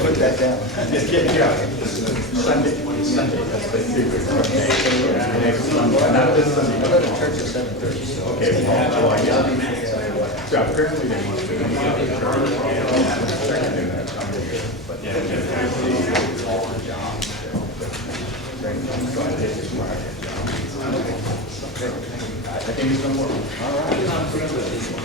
Put that down. Yeah. Sunday. That's the figure. Next Sunday. Not this Sunday. I go to church at 7:30. Okay. Well, yeah. So apparently they want to do it. But yeah. All the jobs. I think it's going to work. All right.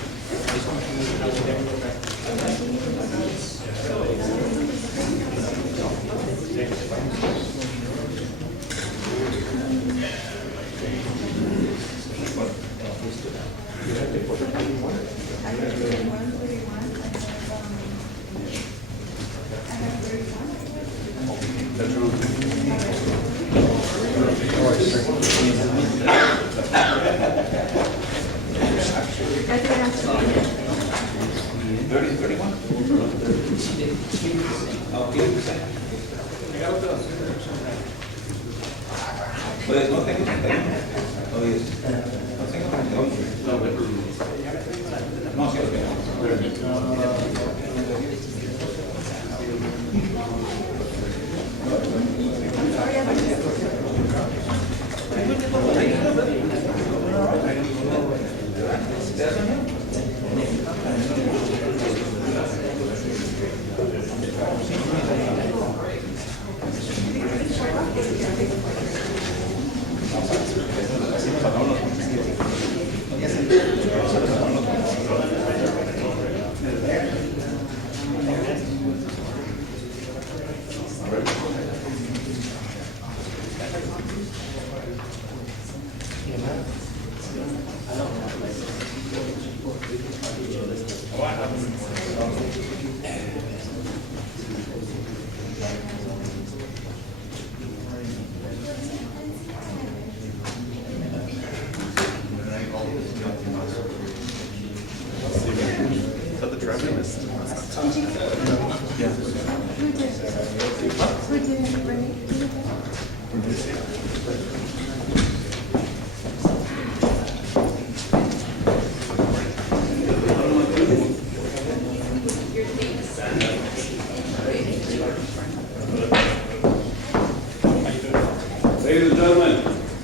Ladies and gentlemen,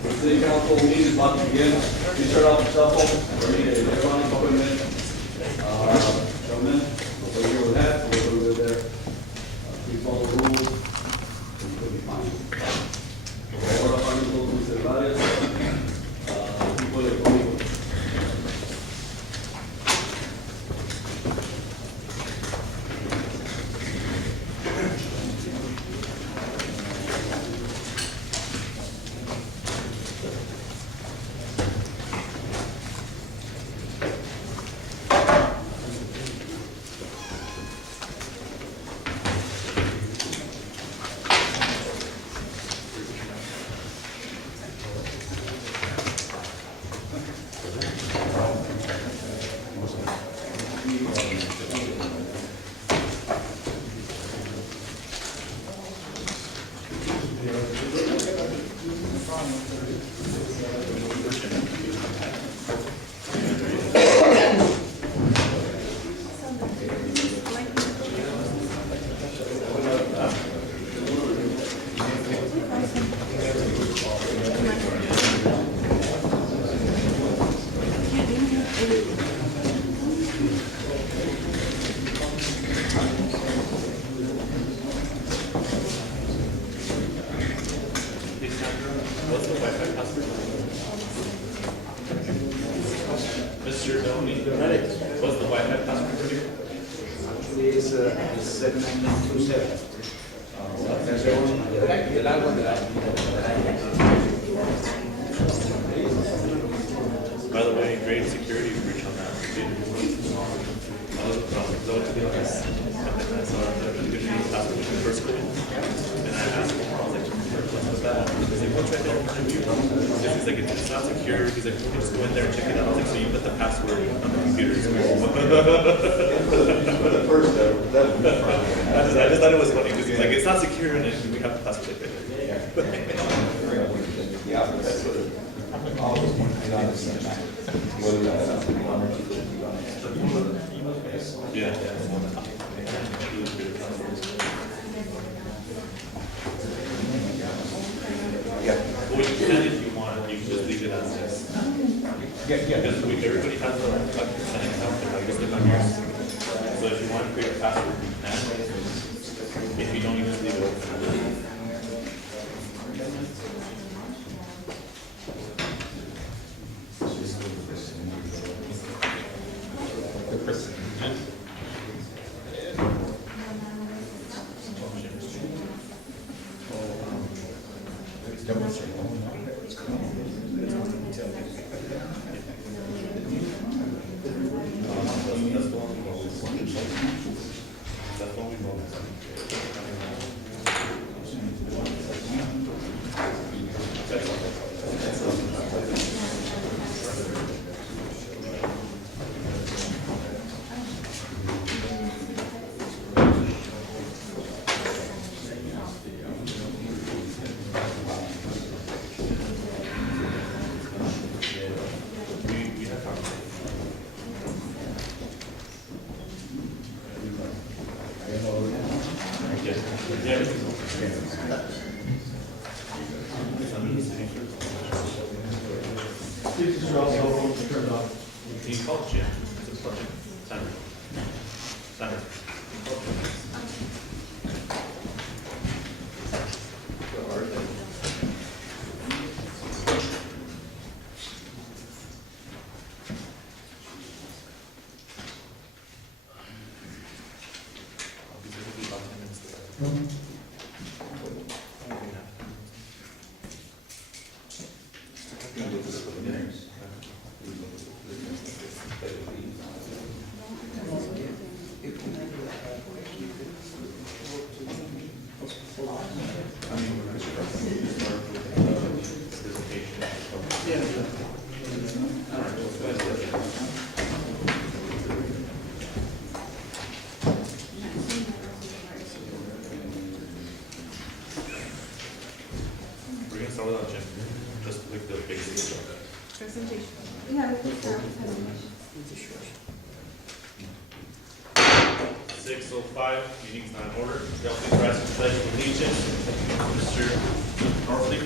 the city council meeting is about to begin. Please start off the shuffle. We're meeting everyone in a couple of minutes. Gentlemen, over here with that, we're going to go there. Please follow the rules. And you'll be fine. Ahora van a todos mis celulares. Tipo de código. What's the Wi-Fi password? Mr. Tony, what's the Wi-Fi password for you? Actually, it's 79927. That's the one that I grade security breach on that. I was to the office, and then I saw the community password for school. And I asked him, I was like, what's that? He's like, what's right there in front of you? He's like, it's not secure. He's like, you can just go in there and check it out. I was like, so you put the password on the computer. For the first level. I just thought it was funny because he's like, it's not secure, and we have the password right there. Yeah, but that's what it. Always want to be on the same night. Whether that's one or two. Yeah. Yeah. Well, you can if you want. You can just leave it as is. Yeah. Because everybody has a consent account, and I guess they're not yours. So if you want to create a password, you can. If you don't, you just leave it open. Can you call Jim? It's a project. Center. We're gonna start without Jim, just like the basic stuff. Presentation. Yeah, we can start with presentation. 6:05, meeting's not in order. Y'all please rise for pledge of allegiance. Mr. Norfleet.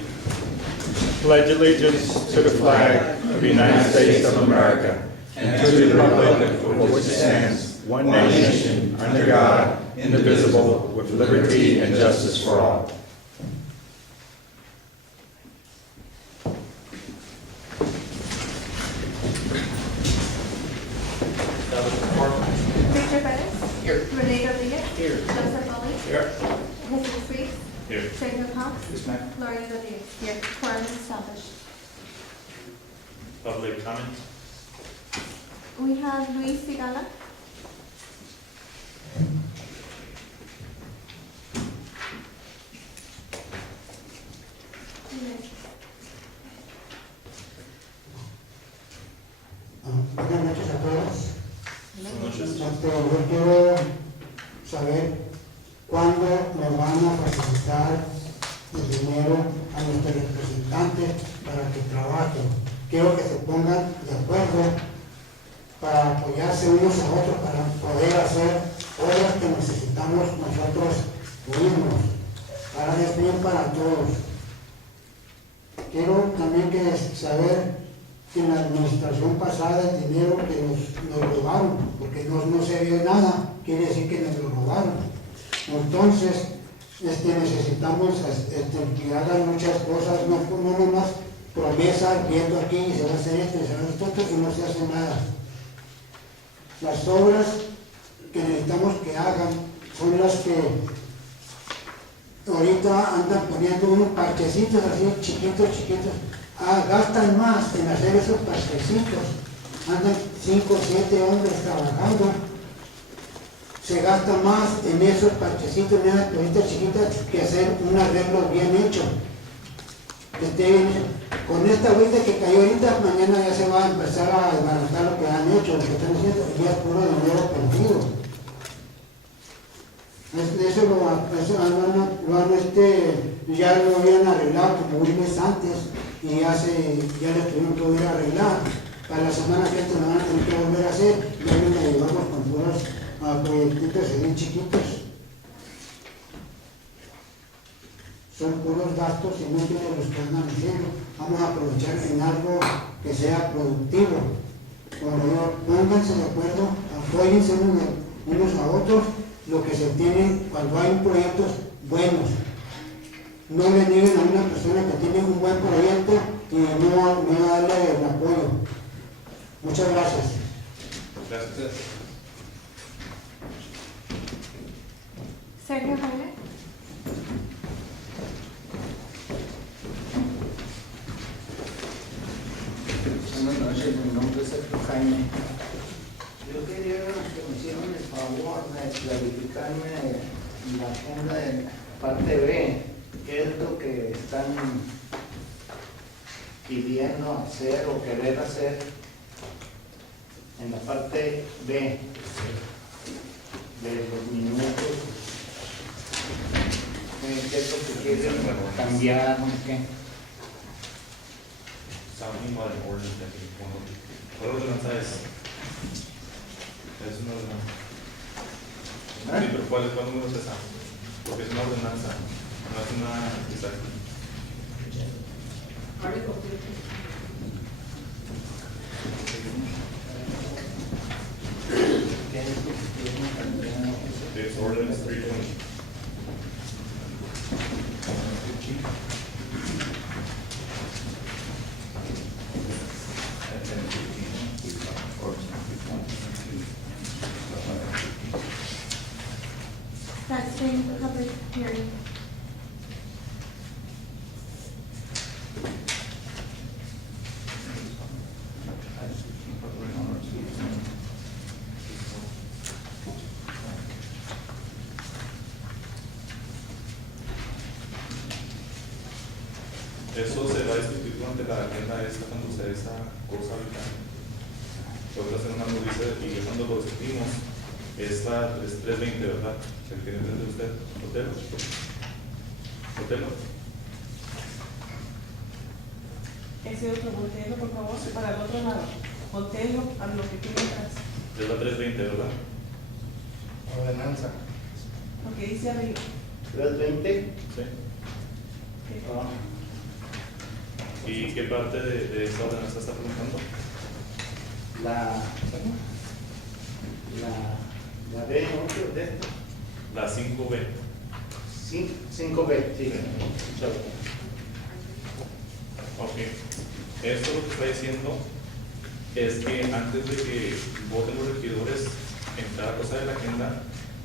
Pledge allegiance to the flag of the United States of America and to the republic for which it stands, one nation, under God, indivisible, with liberty and justice for all. Victor Perez. Here. Renee Rodriguez. Here. Joseph Oli. Here. Jesus Reeves. Here. Sergio Cox. Yes, ma'am. Gloria Rodriguez. Here. Quorum is established. Public comment. We have Luis Sigala. Buenas noches a todos. Buenas noches. Yo quiero saber cuándo nos van a facilitar el dinero a nuestros representantes para que trabajen. Quiero que se pongan de acuerdo para apoyarse unos a otros para poder hacer cosas que necesitamos nosotros mismos, para el bien para todos. Quiero también saber que en la administración pasada el dinero que nos robaron, porque no se vio nada, quiere decir que nos lo robaron. Entonces, necesitamos que hagan muchas cosas, no nomás promesas, viendo aquí y se va a hacer esto, y se va a hacer esto, y no se hace nada. Las obras que necesitamos que hagan son las que ahorita andan poniendo unos parchecitos así chiquitos, gastan más en hacer esos parchecitos andan 5 o 7 hombres trabajando. Se gasta más en esos parchecitos, en esas cositas chiquitas, que hacer un arreglo bien hecho. Que esté bien hecho. Con esta agüita que cayó ahorita, mañana ya se va a empezar a desbaratar lo que han hecho, lo que están haciendo, y ya es puro dinero perdido. Eso ya lo habían arreglado como un mes antes y ya les tuvieron que volver a arreglar. Para la semana que entra lo van a tener que volver a hacer y ahí nos llevamos con puros proyectitos bien chiquitos. Son puros gastos inútiles los que andan haciendo. Vamos a aprovechar en algo que sea productivo. Por favor, pónganse de acuerdo, apóyense unos a otros lo que se tienen cuando hay proyectos buenos. No le nieguen a una persona que tiene un buen proyecto y no darle el apoyo. Muchas gracias. Gracias. Sergio Jaime. Buenas noches, mi nombre es Sergio Jaime. Yo quería que me hicieran el favor de clarificarme la agenda de parte B, qué es lo que están pidiendo hacer o querer hacer en la parte B de los minutos. ¿Qué es lo que quieren cambiar? ¿Qué? Something about an ordinance that you want to. ¿Cuál ordenanza es? Es una ordenanza. Sí, pero ¿cuál número es esa? Porque es una ordenanza, no es una. Exacto. ¿Qué es lo que quieren cambiar? Es ordinance 320. That's in public hearing. Eso se va a discutir durante la agenda esta cuando sea esa cosa ahorita. Podemos hacer una noticia y cuando lo discutimos, esta es 320, ¿verdad? ¿Se tiene frente usted? ¿Hotel? ¿Hotel? Ese otro, volteelo por favor, para el otro lado. Volteelo a lo que tiene atrás. Es la 320, ¿verdad? Ordenanza. Lo que dice arriba. 320. Sí. Ah, ¿Y qué parte de esta ordenanza está preguntando? la B, ¿no? De esto. La 5B. 5B, sí. Ok. Esto lo que está diciendo es que antes de que voten los regidores en cada cosa de la agenda,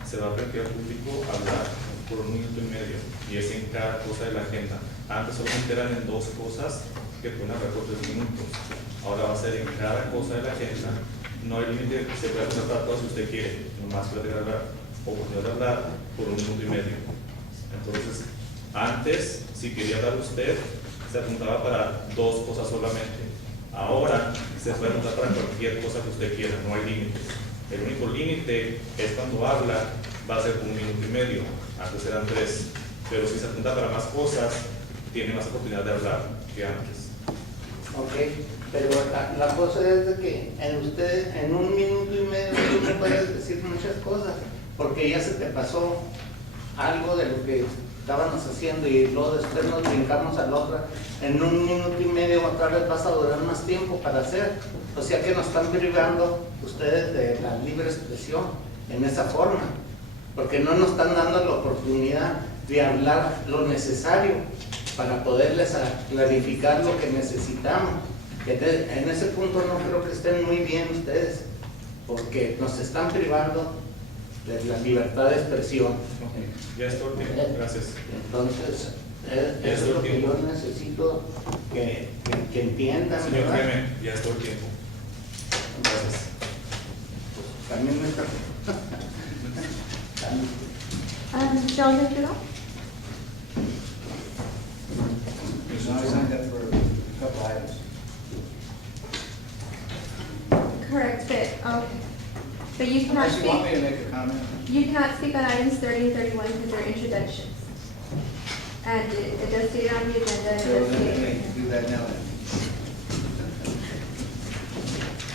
se va a permitir al público hablar por 1 minuto y medio, y es en cada cosa de la agenda. Antes solamente eran en 2 cosas que pueden hablar por 3 minutos. Ahora va a ser en cada cosa de la agenda. No hay límite, se puede hacer para todos si usted quiere, nomás puede hablar oportunidad de hablar por 1 minuto y medio. Entonces, antes, si quería hablar usted, se apuntaba para 2 cosas solamente. Ahora se puede apuntar para cualquier cosa que usted quiera, no hay límites. El único límite es cuando habla, va a ser 1 minuto y medio. Antes eran 3, pero si se apunta para más cosas, tiene más oportunidad de hablar que antes. Ok, pero la cosa es de que en 1 minuto y medio tú no puedes decir muchas cosas, porque ya se te pasó algo de lo que estábamos haciendo y luego después nos brincamos a la otra. En 1 minuto y medio otra vez vas a durar más tiempo para hacer. O sea que nos están privando ustedes de la libre expresión en esa forma, porque no nos están dando la oportunidad de hablar lo necesario para poderles clarificar lo que necesitamos. En ese punto no creo que estén muy bien ustedes, porque nos están privando de la libertad de expresión. Ok, ya estoy bien, gracias. Entonces, eso es lo que yo necesito que entiendan, Señor ¿verdad? Jaime, ya es todo el tiempo. También me está. Joan Rivera? So I signed up for a couple items. Correct, but you cannot Unless you want me speak, to make a comment. you cannot speak on items 30 and 31 because they're introductions. And it does state on the agenda, it So does then state. we do that now then.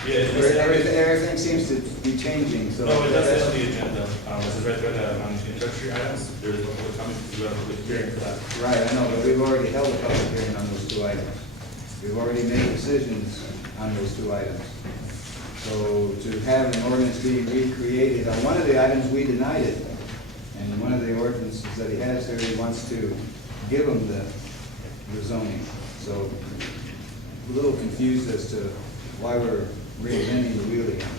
Yeah, it's listed- Everything seems to be changing, so. No, it does say on the agenda, this is right there, on the introductory items, there's a public comment, we have a public hearing for that. Right, I know, but we've already held a public hearing on those two items. We've already made decisions on those two items. So to have an ordinance being recreated, on one of the items, we denied it. And one of the ordinances that he has there, he wants to give them the zoning. So a little confused as to why we're reinventing the wheel again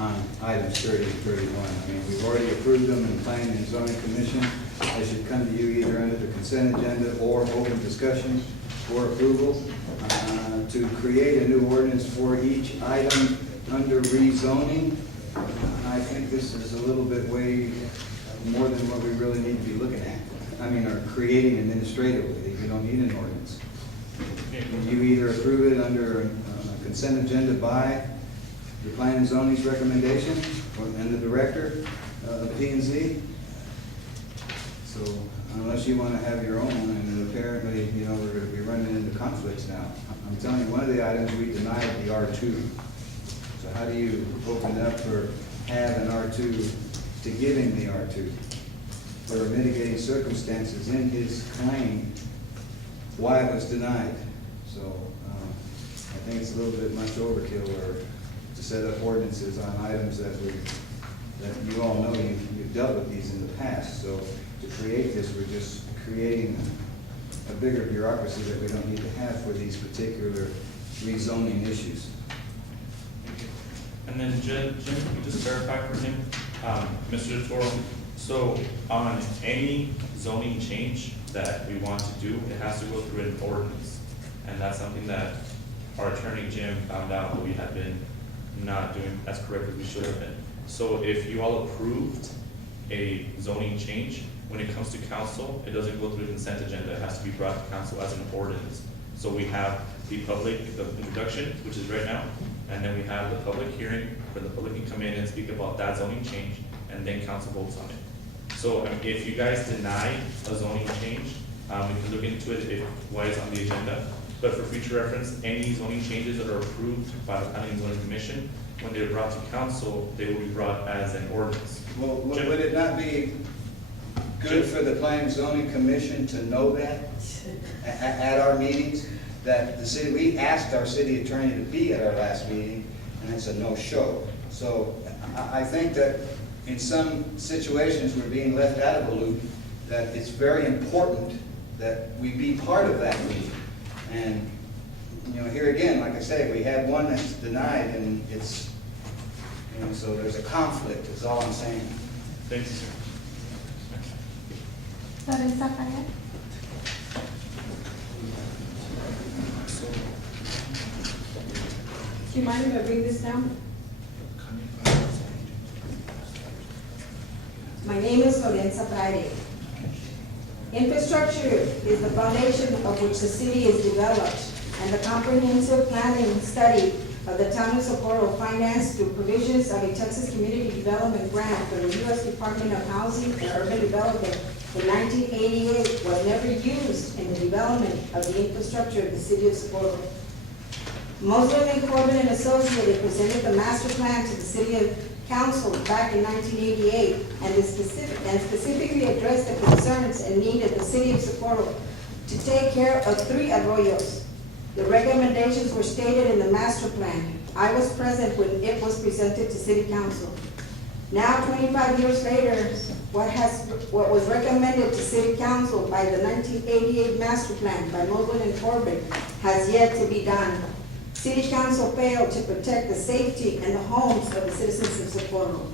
on items 30 and 31. I mean, we've already approved them in planning and zoning commission. They should come to you either under the consent agenda or open discussion for approval. To create a new ordinance for each item under rezoning, I think this is a little bit way more than what we really need to be looking at. I mean, or creating administratively, you don't need an ordinance. You either approve it under a consent agenda by the planning and zoning's recommendation and the director of P and Z. So unless you want to have your own, and apparently, you know, we're going to be running into conflicts now. I'm telling you, one of the items we denied the R2. So how do you open it up for have an R2 to giving the R2? There are mitigating circumstances in his claim why it was denied. So I think it's a little bit much overkill or to set up ordinances on items that you all know you've dealt with these in the past. So to create this, we're just creating a bigger bureaucracy that we don't need to have for these particular rezoning issues. And then Jim, can you just verify for him, Mr. DeToro, so on any zoning change that we want to do, it has to go through an ordinance. And that's something that our attorney Jim found out that we had been not doing as correct as we should have been. So if you all approved a zoning change, when it comes to council, it doesn't go through the consent agenda, it has to be brought to council as an ordinance. So we have the introduction, which is right now, and then we have the public hearing, where the public can come in and speak about that zoning change, and then council votes on it. So if you guys deny a zoning change, we can look into it why it's on the agenda. But for future reference, any zoning changes that are approved by the Planning and Zoning Commission, when they're brought to council, they will be brought as an ordinance. Well, would it not be good for the Planning and Zoning Commission to know that at our meetings? That the city, we asked our city attorney to be at our last meeting, and it's a no-show. So I think that in some situations we're being left out of a loop, that it's very important that we be part of that meeting. And, you know, here again, like I say, we have one that's denied, and it's, you know, so there's a conflict, is all I'm saying. Thank you, sir. Lorenza Payet? Do you mind if I bring this down? My name is Lorenza Braide. Infrastructure is the foundation of which the city is developed, and the comprehensive planning study of the town of Socorro financed through provisions of a Texas Community Development Grant from the U.S. Department of Housing and Urban Development in 1988 was never used in the development of the infrastructure of the city of Socorro. Mosley and Corbin and Associates presented the master plan to the city council back in 1988 and specifically addressed the concerns and need of the city of Socorro to take care of 3 arroyos. The recommendations were stated in the master plan. I was present when it was presented to city council. Now, 25 years later, what was recommended to city council by the 1988 master plan by Mosley and Corbin has yet to be done. City council failed to protect the safety and the homes of the citizens of Socorro.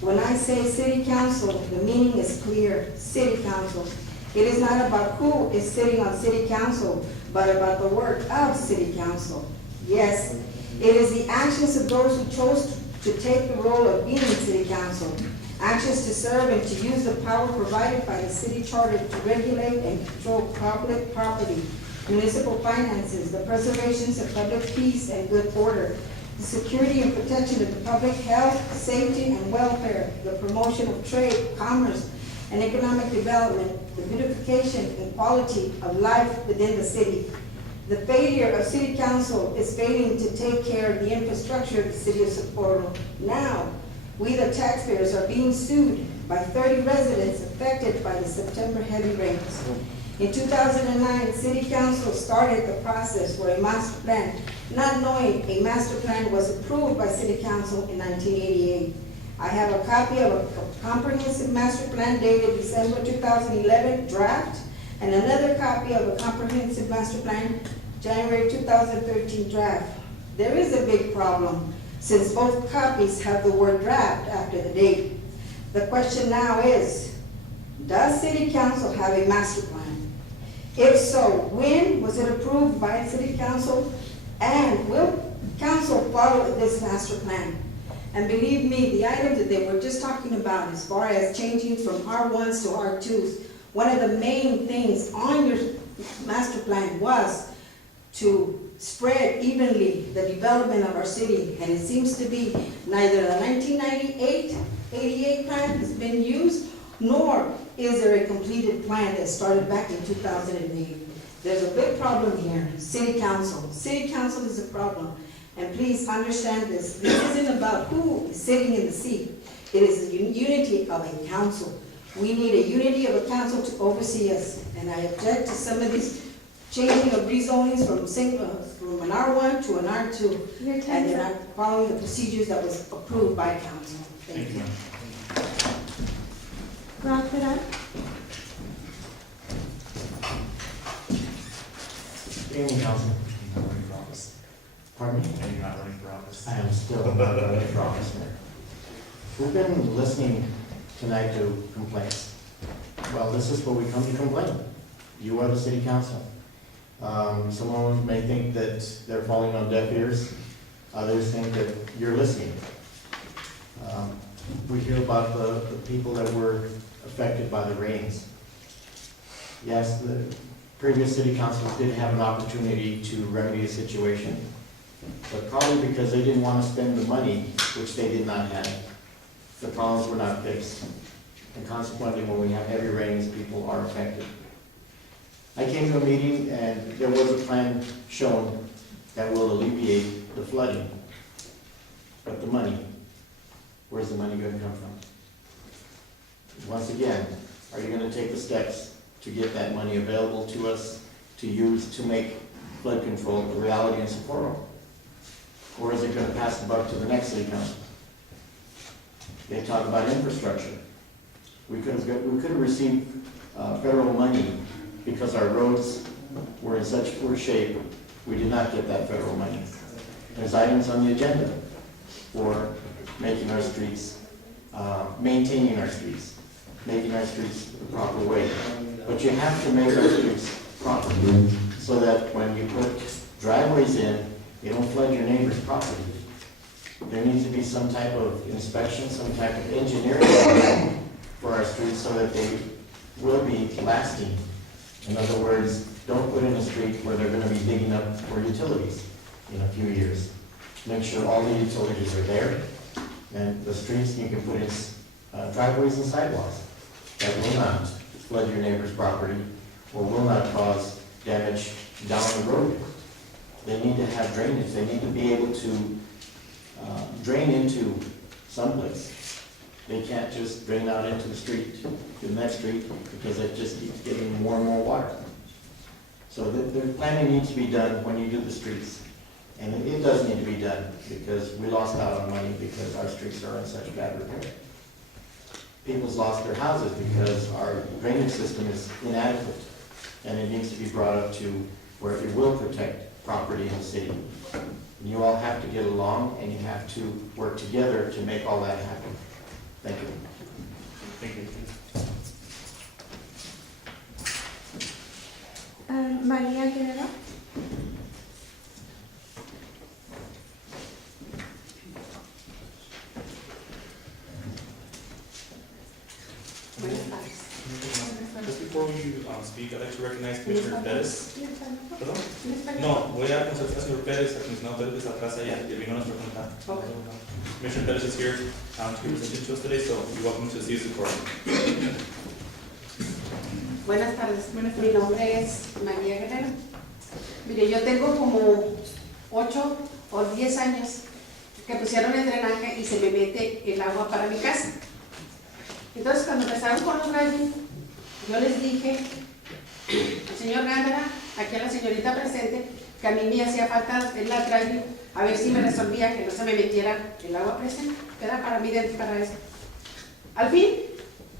When I say city council, the meaning is clear, city council. It is not about who is sitting on city council, but about the work of city council. Yes, It is the actions of those who chose to take the role of being city council, actions to serve and to use the power provided by the city charter to regulate and control public property, municipal finances, the preservation of public peace and good order, the security and protection of the public health, safety, and welfare, the promotion of trade, commerce, and economic development, the beautification and quality of life within the city. The failure of city council is failing to take care of the infrastructure of the city of Socorro. Now, we the taxpayers are being sued by 30 residents affected by the September heavy rains. In 2009, city council started the process for a master plan, not knowing a master plan was approved by city council in 1988. I have a copy of a comprehensive master plan dated December 2011 draft, and another copy of a comprehensive master plan January 2013 draft. There is a big problem, since both copies have the word draft after the date. The question now is, does city council have a master plan? If so, when was it approved by city council? And will council follow this master plan? And believe me, the items that they were just talking about as far as changing from R1s to R2s, one of the main things on your master plan was to spread evenly the development of our city. And it seems to be neither the 1988 plan has been used, nor is there a completed plan that started back in 2008. There's a big problem here, city council. City council is a problem. And please understand this. This isn't about who is sitting in the seat. It is the unity of a council. We need a unity of a council to oversee us. And I object to some of these changing of rezonings from an R1 to an R2. Your time's And they're up. not following the procedures that was approved by council. Thank you. Ron Ferran? Good evening, Council. You're not running for office. Pardon me? And you're not running for office. I am still not running for office, Mayor. We've been listening tonight to complaints. Well, this is what we come to complain. You are the city council. Someone may think that they're falling on deaf ears. Others think that you're listening. We hear about the people that were affected by the rains. Yes, the previous city councils did have an opportunity to remedy the situation, but probably because they didn't want to spend the money, which they did not have. The problems were not fixed, and consequently, when we have heavy rains, people are affected. I came to a meeting and there was a plan shown that will alleviate the flooding. But the money, where's the money going to come from? Once again, are you going to take the steps to get that money available to us to use to make flood control a reality in Socorro? Or is it going to pass the buck to the next city council? They talk about infrastructure. We could have received federal money because our roads were in such poor shape. We did not get that federal money. There's items on the agenda for making our streets, maintaining our streets, making our streets the proper way. But you have to make our streets proper so that when you put driveways in, you don't flood your neighbor's property. There needs to be some type of inspection, some type of engineering for our streets so that they will be lasting. In other words, don't put in a street where they're going to be digging up for utilities in a few years. Make sure all the utilities are there, and the streets, you can put in driveways and sidewalks that will not flood your neighbor's property or will not cause damage down the road. They need to have drainage. They need to be able to drain into someplace. They can't just drain out into the street, to the next street, because it just keeps getting more and more water. So the planning needs to be done when you do the streets. And it does need to be done, because we lost out on money because our streets are in such bad repair. People's lost their houses because our drainage system is inadequate, and it needs to be brought up to where it will protect property in the city. And you all have to get along, and you have to work together to make all that happen. Thank you. Thank you. Maria Guerrero? speak, I'd like to recognize Commissioner Perez. ¿Perdón? No, voy a consultar al señor Pérez, al comisionado Pérez que está atrás allá, que vino a nuestro contact. Commissioner Perez is here to be presented to us today, so you're welcome to see the court. Buenas tardes. Mi nombre es María Guerrero. Mire, yo tengo como 8 o 10 años que pusieron el drenaje y se me mete el agua para mi casa. Entonces, cuando empezaron con los rayos, yo les dije al señor Gándara, aquí a la señorita presente, que a mí me hacía falta el driving, a ver si me resolvía que no se me metiera el agua presente, que era para mí para eso. Al fin,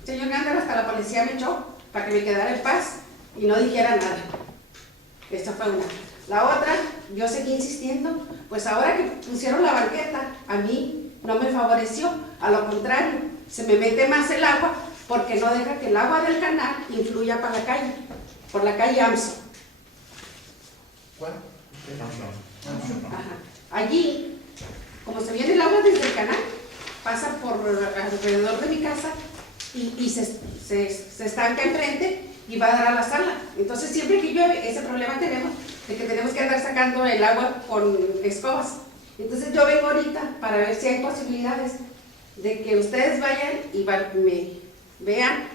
señor Gándara, hasta la policía me echó para que me quedara en paz y no dijera nada. Esta fue una. La otra, yo seguí insistiendo, pues ahora que pusieron la banqueta, a mí no me favoreció, a lo contrario, se me mete más el agua porque no deja que el agua del canal influya para la calle, por la calle AMSO. Ajá. Allí, como se viene el agua desde el canal, pasa por alrededor de mi casa y se estanca enfrente y va a dar a la sala. Entonces siempre que llueve, ese problema tenemos, de que tenemos que andar sacando el agua con escobas. Entonces yo vengo ahorita para ver si hay posibilidades de que ustedes vayan y me vean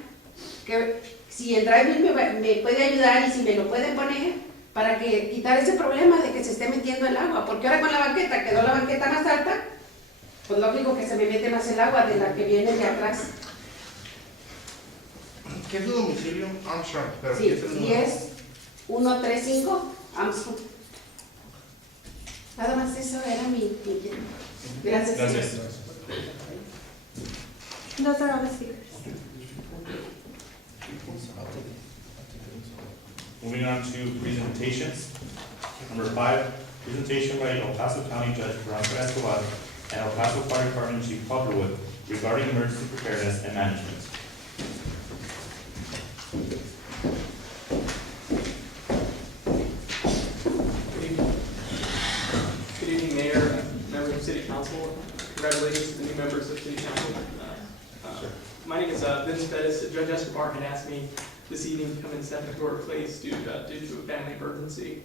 que si el driving me puede ayudar y si me lo pueden poner para que quitar ese problema de que se esté metiendo el agua, porque ahora con la banqueta, quedó la banqueta más alta, pues lógico que se me mete más el agua de la que viene de atrás. ¿Qué es su domicilio? Armstrong, pero Sí, ¿qué es el número? 10135 Armstrong. Nada más eso era mi inquietud. Gracias. Gracias. Those are all the speakers. Moving on to presentations. Number 5, presentation by El Paso County Judge Veronica Escobar and El Paso Fire Department Chief Calderwood regarding emergency preparedness and management. Good evening, Mayor, members of City Council. Congratulations to the new members of City Council. My name is Vince Bettis. Judge Escobar had asked me this evening to come and step into her place due to a family emergency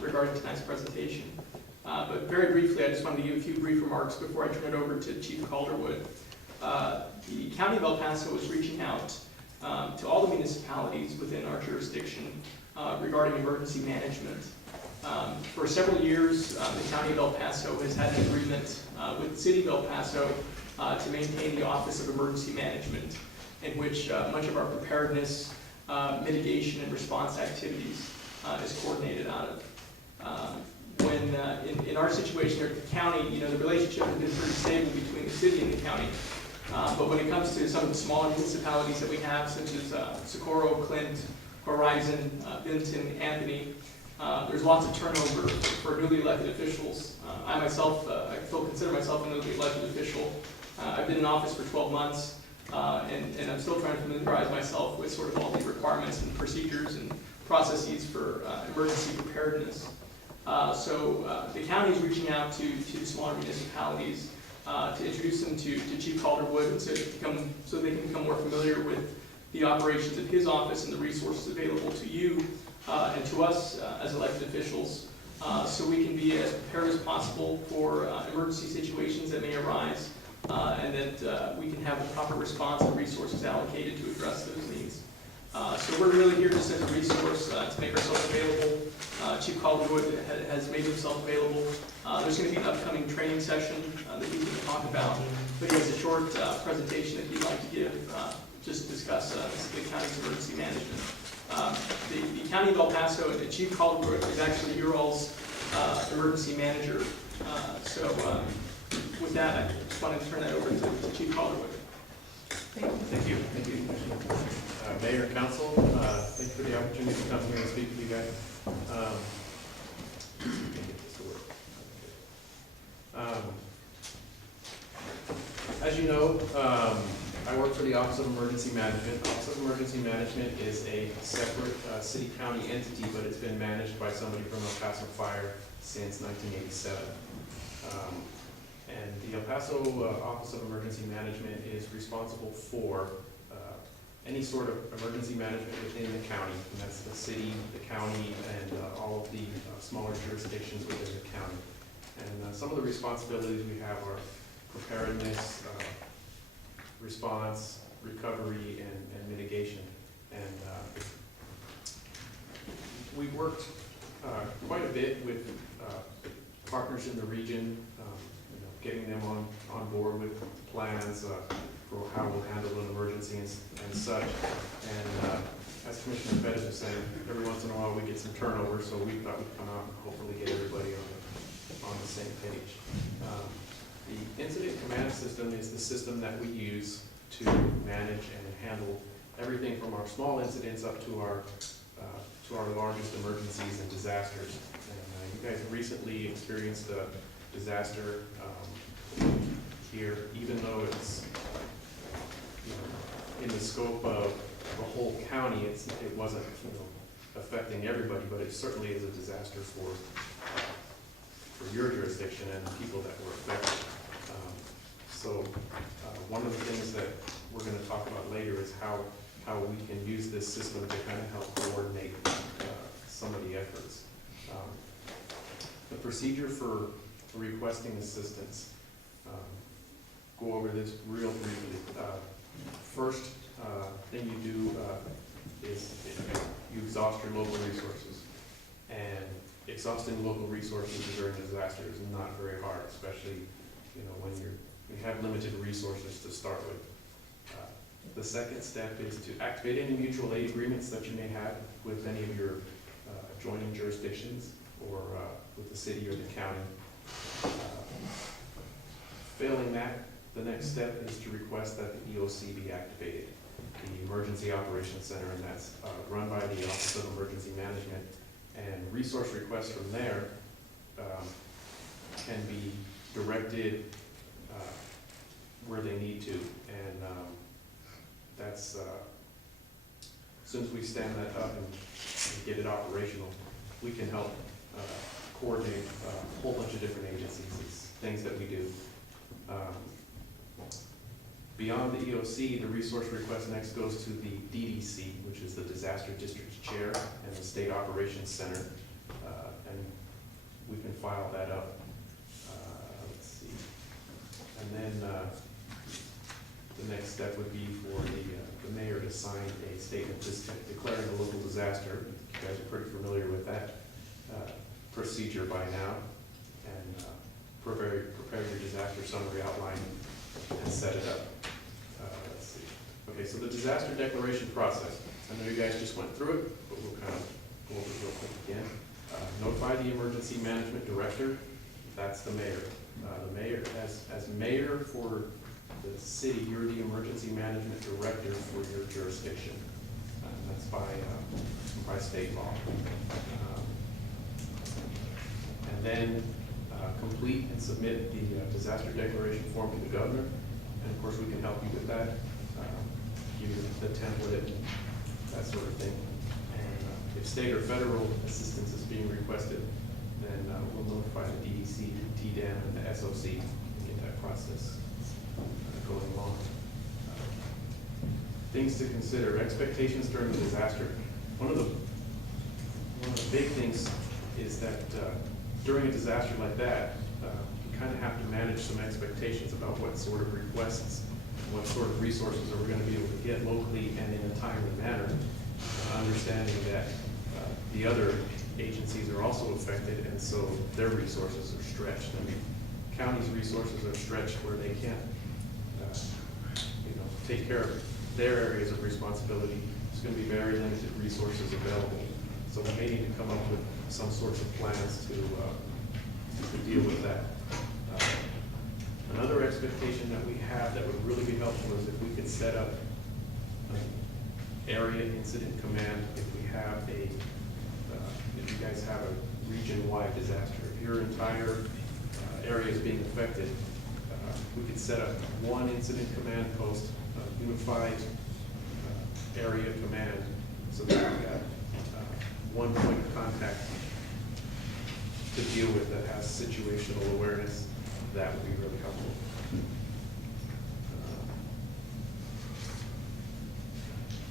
regarding tonight's presentation. But very briefly, I just wanted to give a few brief remarks before I turn it over to Chief Calderwood. The County of El Paso is reaching out to all the municipalities within our jurisdiction regarding emergency management. For several years, the County of El Paso has had an agreement with the City of El Paso to maintain the Office of Emergency Management, in which much of our preparedness, mitigation, and response activities is coordinated out of. In our situation here at the county, the relationship has been pretty stable between the city and the county. But when it comes to some of the smaller municipalities that we have, such as Socorro, Clint, Horizon, Benton, Anthony, there's lots of turnover for newly elected officials. I myself, I still consider myself a newly elected official. I've been in office for 12 months, and I'm still trying to familiarize myself with sort of all the requirements and procedures and processes for emergency preparedness. So the county is reaching out to the smaller municipalities to introduce them to Chief Calderwood and so they can become more familiar with the operations of his office and the resources available to you and to us as elected officials, so we can be as prepared as possible for emergency situations that may arise, and that we can have the proper response and resources allocated to address those needs. So we're really here just as a resource to make ourselves available. Chief Calderwood has made himself available. There's going to be an upcoming training session that he's going to talk about, but he has a short presentation that he'd like to give just to discuss the county's emergency management. The County of El Paso, and Chief Calderwood is actually your all's emergency manager. So with that, I just wanted to turn that over to Chief Calderwood. Thank you. Thank you. Mayor and Council, thank you for the opportunity to come here and speak with you guys. As you know, I work for the Office of Emergency Management. Office of Emergency Management is a separate city-county entity, but it's been managed by somebody from El Paso Fire since 1987. And the El Paso Office of Emergency Management is responsible for any sort of emergency management within the county, and that's the city, the county, and all of the smaller jurisdictions within the county. And some of the responsibilities we have are preparedness, response, recovery, and mitigation. And we've worked quite a bit with partners in the region, getting them on board with plans for how we'll handle an emergency and such. And as Commissioner Bettis was saying, every once in a while we get some turnover, so we thought we'd come out and hopefully get everybody on the same page. The incident command system is the system that we use to manage and handle everything from our small incidents up to our largest emergencies and disasters. And you guys recently experienced a disaster here, even though it's in the scope of the whole county, it wasn't affecting everybody, but it certainly is a disaster for your jurisdiction and the people that were affected. So one of the things that we're going to talk about later is how we can use this system to kind of help coordinate some of the efforts. The procedure for requesting assistance, go over this real briefly. First thing you do is you exhaust your local resources. And exhausting local resources during disaster is not very hard, especially when you have limited resources to start with. The second step is to activate any mutual aid agreements that you may have with any of your adjoining jurisdictions or with the city or the county. Failing that, the next step is to request that the EOC be activated, the Emergency Operations Center, and that's run by the Office of Emergency Management. And resource requests from there can be directed where they need to. And that's, as soon as we stand that up and get it operational, we can help coordinate a whole bunch of different agencies. It's things that we do. Beyond the EOC, the resource request next goes to the DDC, which is the Disaster District Chair, and the State Operations Center, and we can file that up. Let's see. And then the next step would be for the mayor to sign a statement declaring a local disaster. You guys are pretty familiar with that procedure by now, and prepare your disaster summary outline and set it up. Let's see. Okay, so the disaster declaration process. I know you guys just went through it, but we'll kind of go over it real quick again. Notify the emergency management director. That's the mayor. The mayor, as mayor for the city, you're the emergency management director for your jurisdiction. That's by state law. And then complete and submit the disaster declaration form to the governor. And of course, we can help you with that, give you the template, that sort of thing. And if state or federal assistance is being requested, then we'll notify the DEC, TDAM, and the SOC and get that process going along. Things to consider, expectations during the disaster. One of the big things is that during a disaster like that, you kind of have to manage some expectations about what sort of requests, what sort of resources are we going to be able to get locally and in a timely manner, understanding that the other agencies are also affected, and so their resources are stretched. I mean, counties' resources are stretched where they can't, take care of their areas of responsibility. There's going to be very limited resources available, so we may need to come up with some sorts of plans to deal with that. Another expectation that we have that would really be helpful is if we could set up an area incident command. If we have if you guys have a region-wide disaster, if your entire area is being affected, we could set up one incident command post, a unified area command, so that we've got one point of contact to deal with that has situational awareness. That would be really helpful.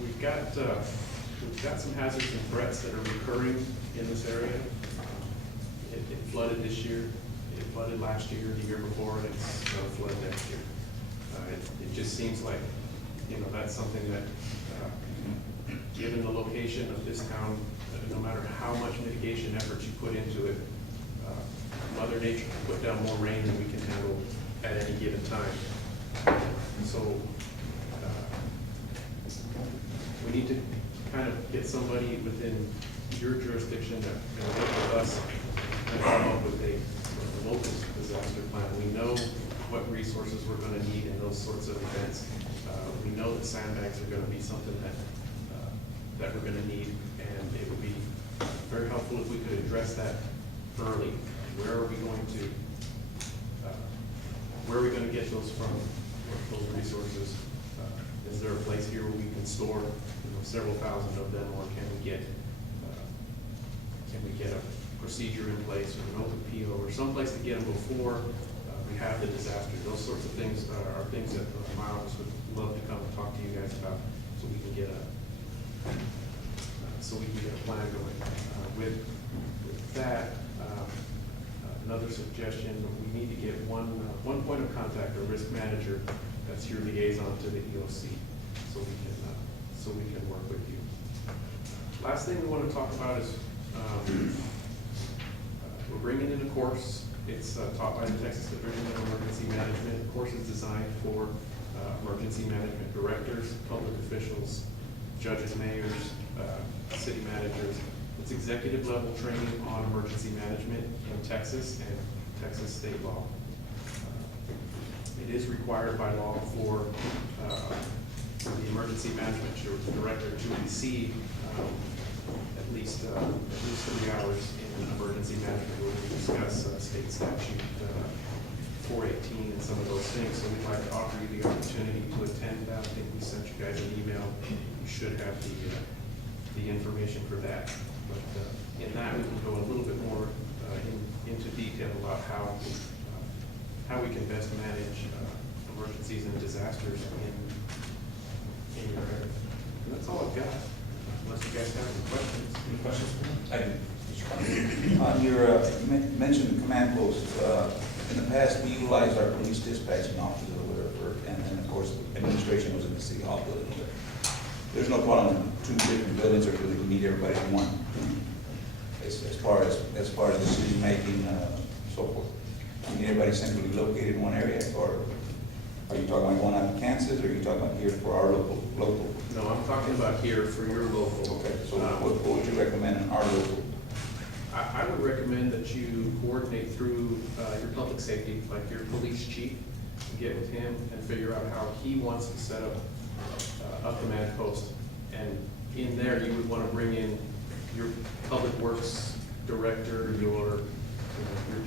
we've got some hazards and threats that are recurring in this area. It flooded this year, it flooded last year, the year before, and it's going to flood next year. It just seems like, that's something that, given the location of this town, no matter how much mitigation effort you put into it, Mother Nature can put down more rain than we can handle at any given time. So we need to kind of get somebody within your jurisdiction that can work with us and come up with a local disaster plan. We know what resources we're going to need in those sorts of events. We know that sandbags are going to be something that we're going to need, and it would be very helpful if we could address that early. Where are we going to get those from, those resources? Is there a place here where we can store several thousand of them, or can we get a procedure in place, or an open PO, or someplace to get them before we have the disaster? Those sorts of things are things that my office would love to come and talk to you guys about, so we can get a plan going. With that, another suggestion: we need to get one point of contact, a risk manager, that's your liaison to the EOC, so we can work with you. Last thing we want to talk about is we're bringing in a course. It's taught by the Texas Division of Emergency Management. The course is designed for emergency management directors, public officials, judges, mayors, city managers. It's executive level training on emergency management in Texas and Texas state law. It is required by law for the emergency management director to receive at least 3 hours in emergency management, where we discuss state statute 418 and some of those things. So we'd like to offer you the opportunity to attend that. I think we sent you guys an email. You should have the information for that. But in that, we can go a little bit more into detail about how we can best manage emergencies and disasters in your area. And that's all I've got, unless you guys have any questions. Any questions? I do. On your, you mentioned the command post. In the past, we utilized our police dispatching offices or whatever, and of course, administration was in the city hall building. There's no problem in 2 different buildings, or do we need everybody in one? As far as the decision making, so forth. You need everybody centrally located in one area, or are you talking about going out to Kansas, or are you talking about here for our local? No, I'm talking about here for your local. Okay, so what would you recommend in our local? I would recommend that you coordinate through your public safety, like your police chief, get with him and figure out how he wants to set up a command post. And in there, you would want to bring in your public works director, your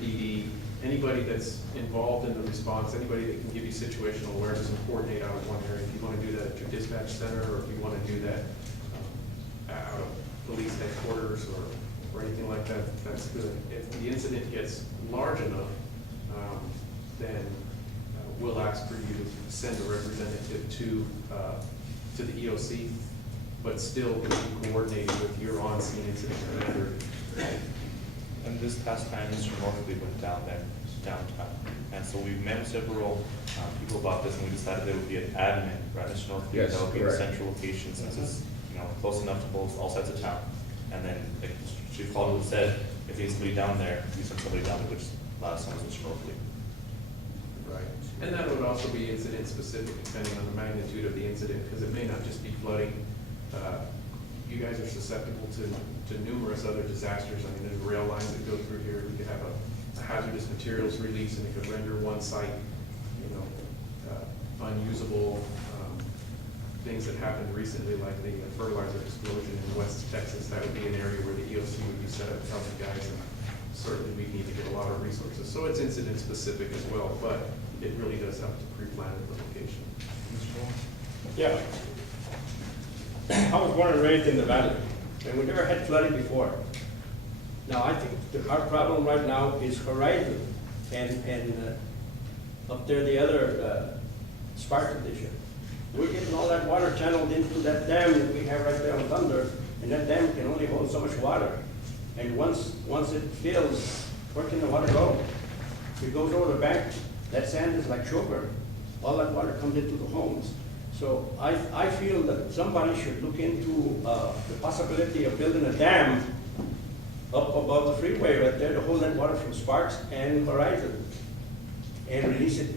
PD, anybody that's involved in the response, anybody that can give you situational awareness and coordinate out of one area. If you want to do that at your dispatch center, or if you want to do that out of police headquarters or anything like that, that's good. If the incident gets large enough, then we'll ask for you to send a representative to the EOC, but still be coordinated with your on-scene incident commander. And this past time, Mr. Northley went down there, downtown. And so we met several people about this, and we decided there would be an admin, right, Mr. Northley? Yes, that would be correct. the central location, since it's close enough to both all sides of town. And then, like Chief Caldwell said, if there's somebody down there, we send somebody down there, which last time was Mr. Northley. Right. And that would also be incident specific, depending on the magnitude of the incident, because it may not just be flooding. You guys are susceptible to numerous other disasters. I mean, there's rail lines that go through here. We could have a hazardous materials release, and it could render one site, unusable. Things that happened recently, like the fertilizer explosion in West Texas, that would be an area where the EOC would be set up to help you guys, and certainly we need to get a lot of resources. So it's incident specific as well, but it really does help to pre-plan the location. Yeah. I was born and raised in the valley, and we never had flooding before. Now, I think our problem right now is Horizon and up there the other Spark condition. we're getting all that water channeled into that dam that we have right there on Thunder, and that dam can only hold so much water. And once it fills, where can the water go? If it goes over the bank, that sand is like sugar. All that water comes into the homes. So I feel that somebody should look into the possibility of building a dam up above the freeway right there to hold that water from Sparks and Horizon and release it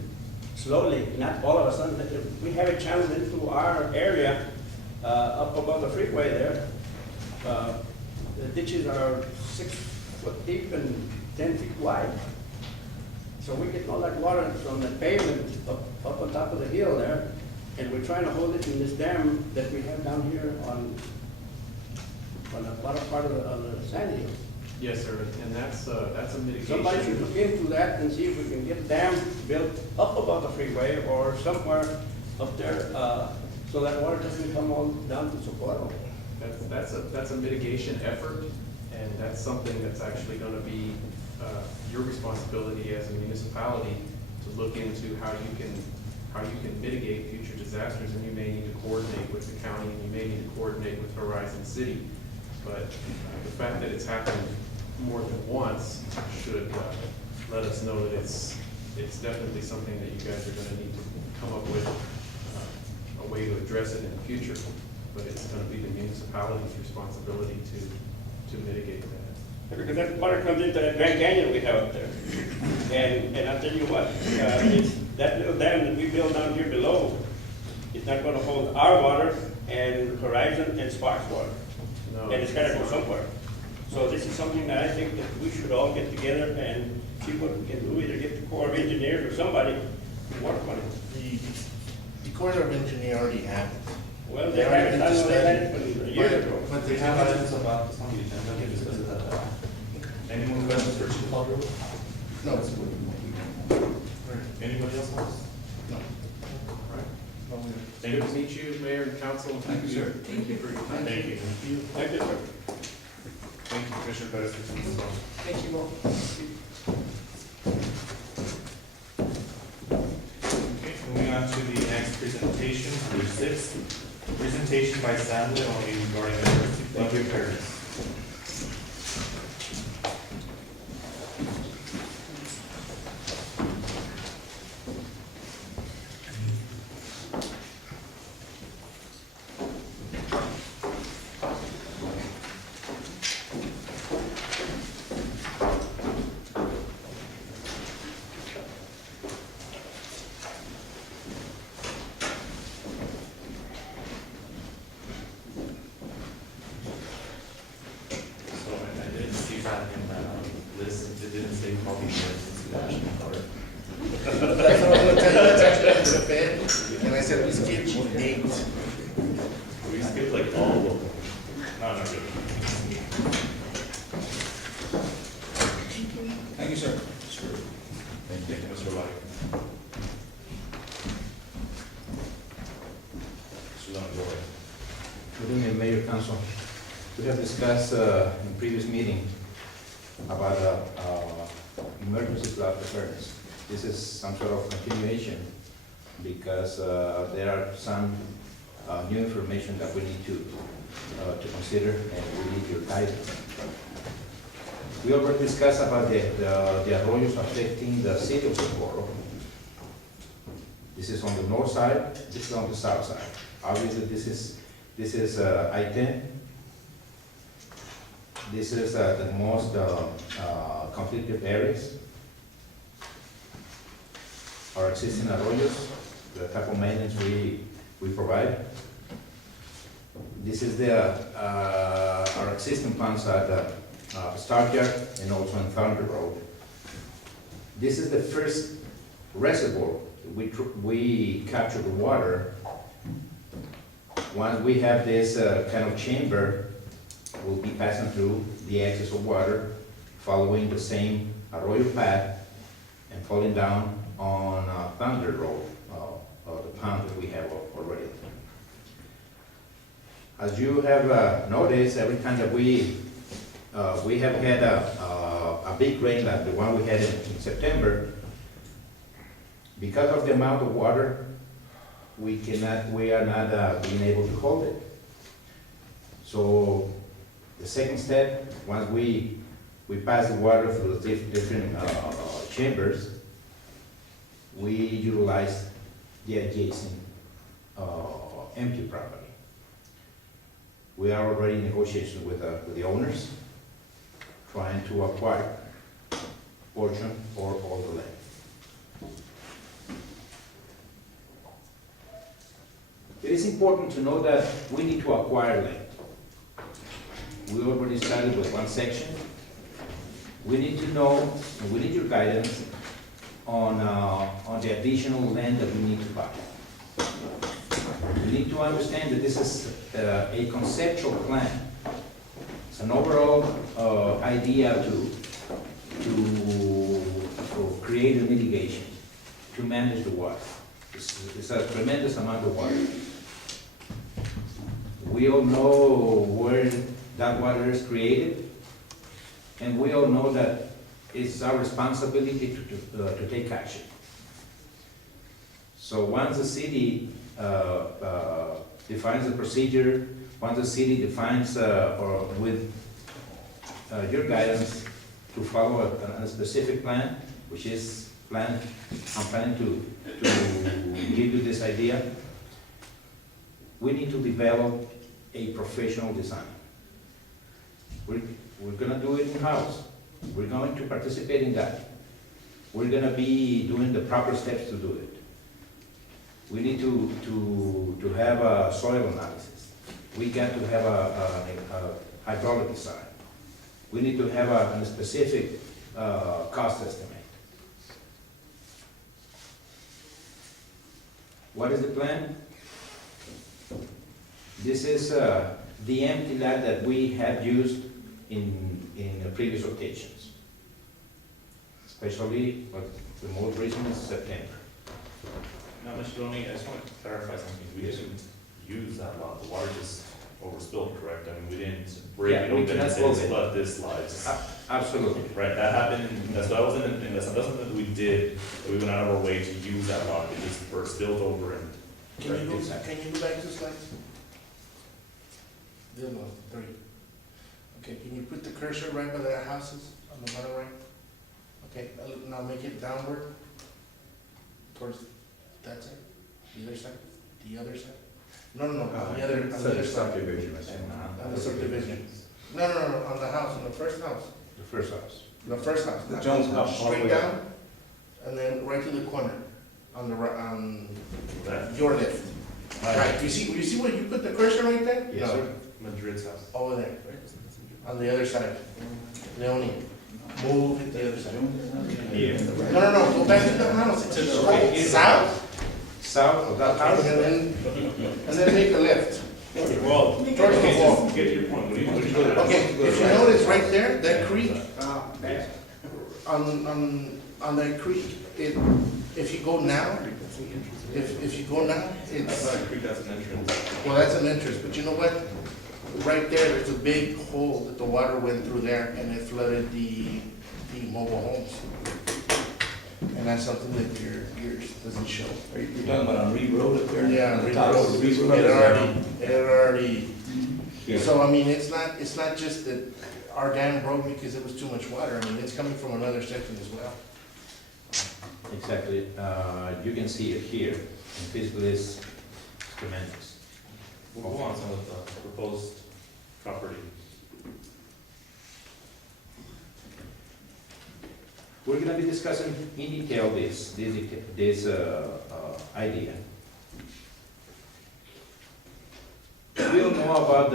slowly, not all of a sudden. We have it channeled into our area up above the freeway there. The ditches are 6 foot deep and 10 feet wide. So we get all that water from the pavement up on top of the hill there, and we're trying to hold it in this dam that we have down here on the bottom part of the sand hill. Yes, sir, and that's a mitigation. Somebody should look into that and see if we can get a dam built up above the freeway or somewhere up there, so that water doesn't come all down to Socorro. That's a mitigation effort, and that's something that's actually gonna be your responsibility as a municipality to look into how you can mitigate future disasters, and you may need to coordinate with the county, and you may need to coordinate with Horizon City. But the fact that it's happened more than once should let us know that it's definitely something that you guys are gonna need to come up with a way to address it in the future. But it's gonna be the municipality's responsibility to mitigate that. Because that water comes into that Grand Canyon we have up there. And I'll tell you what, it's that little dam that we built down here below, it's not gonna hold our water and Horizon and Sparks water. No, And it's gotta go somewhere. So this is something that I think that we should all get together and see what we can do, either get the Corps of Engineers or somebody to work on it. The Corps of Engineers already have it. Well, they had it, I know they had it for a year ago. But they have items about this on the agenda, we can discuss it at that time. Any more questions for Chief Alder? No. Anybody else wants? No. Thank Good you. to meet you, Mayor and Council. Thank you, sir. Thank you for your time. Thank you. Thank you, sir. Thank you, Commissioner Perez, for coming as well. Thank you all. Okay, moving on to the next presentation, number 6. Presentation by Sandra on regarding emergency flood repairs. So I didn't see that in the list, it didn't say probably emergency national guard. That's what I was gonna tell you, that's actually under the bed, and I said, we skipped Chief 8. We skipped like all of them. No, not really. Thank you, sir. Sure. Thank you, Mr. White. Mr. Long, go ahead. Good evening, Mayor, Council. We have discussed in previous meeting about emergency flood preparedness. This is some sort of continuation because there are some new information that we need to consider, and we need your guidance. We already discussed about the arroyos affecting the city of Socorro. This is on the north side, this is on the south side. Obviously, this is I-10. This is the most conflicted areas. Our existing arroyos, the type of maintenance we provide. This is our existing pumps at Starkyard and also on Thunder Road. This is the first reservoir we capture the water. Once we have this kind of chamber, we'll be passing through the excess of water, following the same arroyo path and falling down on Thunder Road, the pond that we have already. As you have noticed, every time that we have had a big rain like the one we had in September, because of the amount of water, we are not being able to hold it. So the second step, once we pass the water through the different chambers, we utilize the adjacent empty property. We are already in negotiation with the owners, trying to acquire portion or all the land. It is important to know that we need to acquire land. We already started with one section. We need to know, and we need your guidance on the additional land that we need to buy. We need to understand that this is a conceptual plan. It's an overall idea to create a mitigation, to manage the water. It's a tremendous amount of water. We all know where that water is created, and we all know that it's our responsibility to take action. So once the city defines a procedure, once the city defines, or with your guidance, to follow a specific plan, which is I'm planning to give you this idea, we need to develop a professional design. We're gonna do it in-house. We're going to participate in that. We're gonna be doing the proper steps to do it. We need to have a soil analysis. We got to have a hydraulic design. We need to have a specific cost estimate. What is the plan? This is the empty lot that we have used in the previous occasions, especially the most recent is September. Now, Mr. Donnie, I just want to clarify something. We didn't use that lot. The water just overspilled, correct? I mean, we didn't break Yeah, it we open cannot and say, hold let's it. flood this slide. Absolutely. Right, that happened, that's what I wasn't, and that's something that we did, that we went out of our way to use that lot. It just first spilled over and. Can you go back 2 slides? The 3. Okay, can you put the cursor right by the houses on the bottom right? Okay, now make it downward towards that side, the other side, the other side. No, on the other side. Subdivision, On the subdivision. No, on the house, on the first house. The first house. The first house. The Jones house, all the Straight way down, and then right to the corner, on the right, on your left. Right, you see where you put the cursor right there? Yes, No, sir. Madrid's house. over there, on the other side. Leonie, move it the other side. No, go back to the house. South, South of that house. and then make a left. Well, Towards the wall. get your point. What do you Okay, if you notice right there, that creek, on that creek, if you go now, if you go now, That's it's, not a creek, that's an entrance. well, that's an entrance, but you know what? Right there, there's a big hole that the water went through there and it flooded the mobile homes. And that's something that yours doesn't show. You're talking about on Reed Road up there? Yeah, The top of Reed Road. it already, Yeah. so I mean, it's not just that our dam broke because it was too much water. I mean, it's coming from another section as well. Exactly. You can see it here, and physically it's tremendous. We'll go on some of the proposed property. We're gonna be discussing in detail this idea. We all know about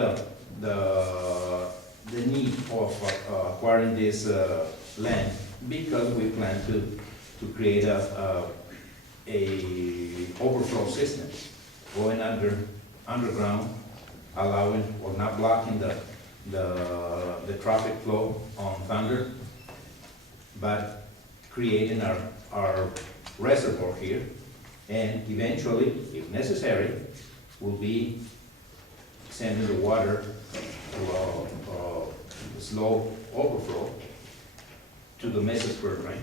the need of acquiring this land because we plan to create a overflow system going underground, allowing or not blocking the traffic flow on Thunder, but creating our reservoir here, and eventually, if necessary, will be sending the water to a slow overflow to the Mesa Spur drain.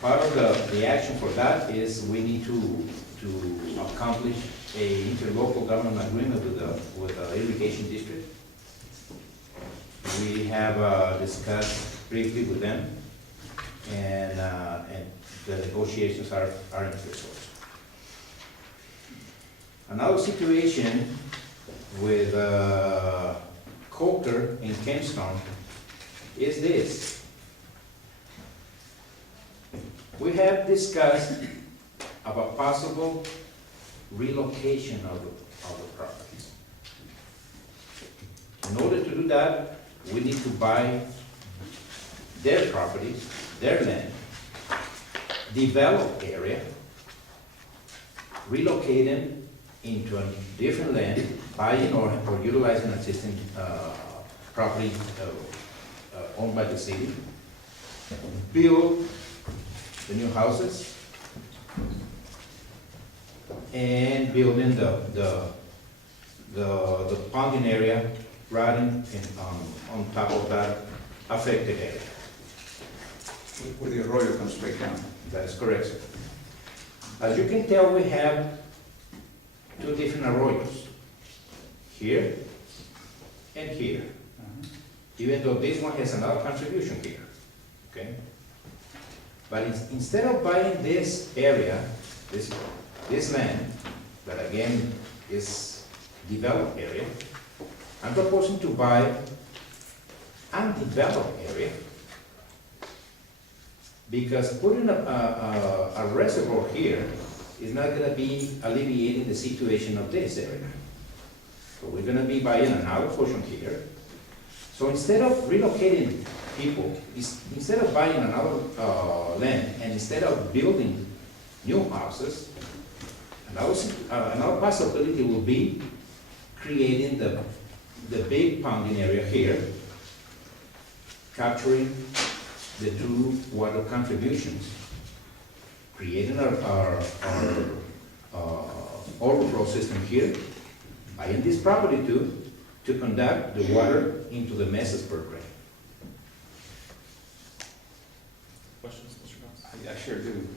Part of the action for that is we need to to accomplish a interlocal government agreement with the irrigation district. We have discussed briefly with them, and the negotiations are in progress. Another situation with Coker in Kempstone is this. We have discussed about possible relocation of the properties. In order to do that, we need to buy their properties, their land, develop area, relocate them into a different land, buying or utilizing existing property owned by the city, build the new houses, and building the ponding area right on top of that affected area. Where the arroyo comes straight down. That is correct, sir. As you can tell, we have two different arroyos, here and here. Even though this one has another contribution here, okay? But instead of buying this area, this land, that again is developed area, I'm proposing to buy undeveloped area, because putting a reservoir here is not gonna be alleviating the situation of this area. So we're gonna be buying another portion here. So instead of relocating people, instead of buying another land, and instead of building new houses, another possibility will be creating the big ponding area here, capturing the two water contributions, creating our overflow system here, buying this property to conduct the water into the mesas per drain. Questions, Mr. Cross? I sure do.